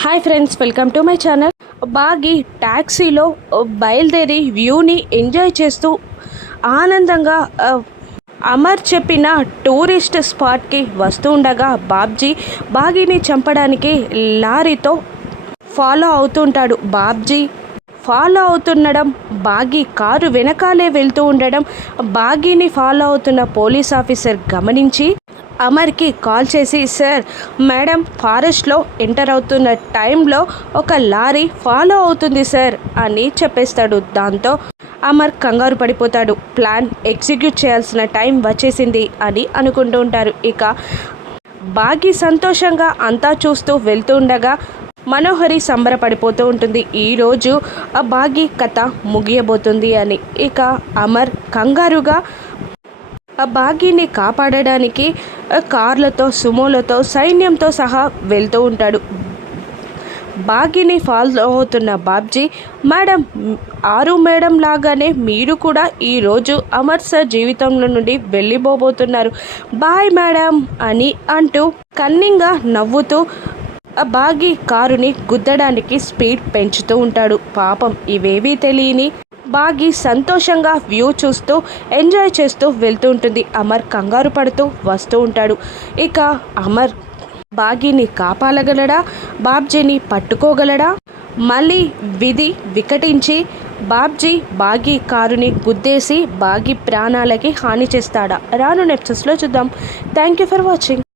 Hi friends welcome to my channel. బాగి ట్యాక్సీలో బయలుదేరి వ్యూని ఎంజాయ్ చేస్తూ ఆనందంగా అమర్ చెప్పిన టూరిస్ట్ స్పాట్కి వస్తూ ఉండగా బాబ్జీ బాగిని చంపడానికి లారీతో ఫాలో అవుతుంటాడు. బాబ్జీ ఫాలో అవుతుండడం బాగి కారు వెనకాలే వెళ్తూ ఉండడం బాగిని ఫాలో అవుతున్న పోలీస్ ఆఫీసర్ గమనించి అమర్కి కాల్ చేసి సార్ మేడం ఫారెస్ట్లో ఎంటర్ అవుతున్న టైంలో ఒక లారీ ఫాలో అవుతుంది సార్ అని చెప్పేస్తాడు. దాంతో అమర్ కంగారు పడిపోతాడు. ప్లాన్ ఎగ్జిక్యూట్ చేయాల్సిన టైం వచ్చేసింది అని అనుకుంటూ ఉంటారు. ఇక బాగి సంతోషంగా అంతా చూస్తూ వెళ్తూ ఉండగా మనోహరి సంబరపడిపోతూ ఉంటుంది. ఈరోజు ఆ బాగి కథ ముగియబోతుంది అని. ఇక అమర్ కంగారుగా ఆ బాగీని కాపాడడానికి ఆ, కార్లతో సుమోలతో సైన్యంతో సహా వెళ్తూ ఉంటాడు. భాగ్యని ఫాలో అవుతున్న బాబ్జీ మేడం ఆరు మేడం లాగానే మీరు కూడా ఈరోజు అమర్సర్ జీవితంలో నుండి వెళ్ళిపోబోతున్నారు. బాయ్ మేడం అని అంటూ కన్నింగా నవ్వుతూ ఆ బాగి కారుని గుద్దడానికి స్పీడ్ పెంచుతూ ఉంటాడు. పాపం ఇవేవీ తెలియని బాగి సంతోషంగా వ్యూ చూస్తూ ఎంజాయ్ చేస్తూ వెళ్తూ ఉంటుంది. అమర్ కంగారు పడుతూ వస్తూ ఉంటాడు. ఇక అమర్ బాగీని కాపాడగలడా? బాబ్జీని పట్టుకోగలడా? మళ్ళీ విధి వికటించి బాబ్జీ బాగీ కారుని గుద్దేసి బాగీ ప్రాణాలకి హాని చేస్తాడా? రాను నెప్సెస్లో చూద్దాం. Thank you for watching.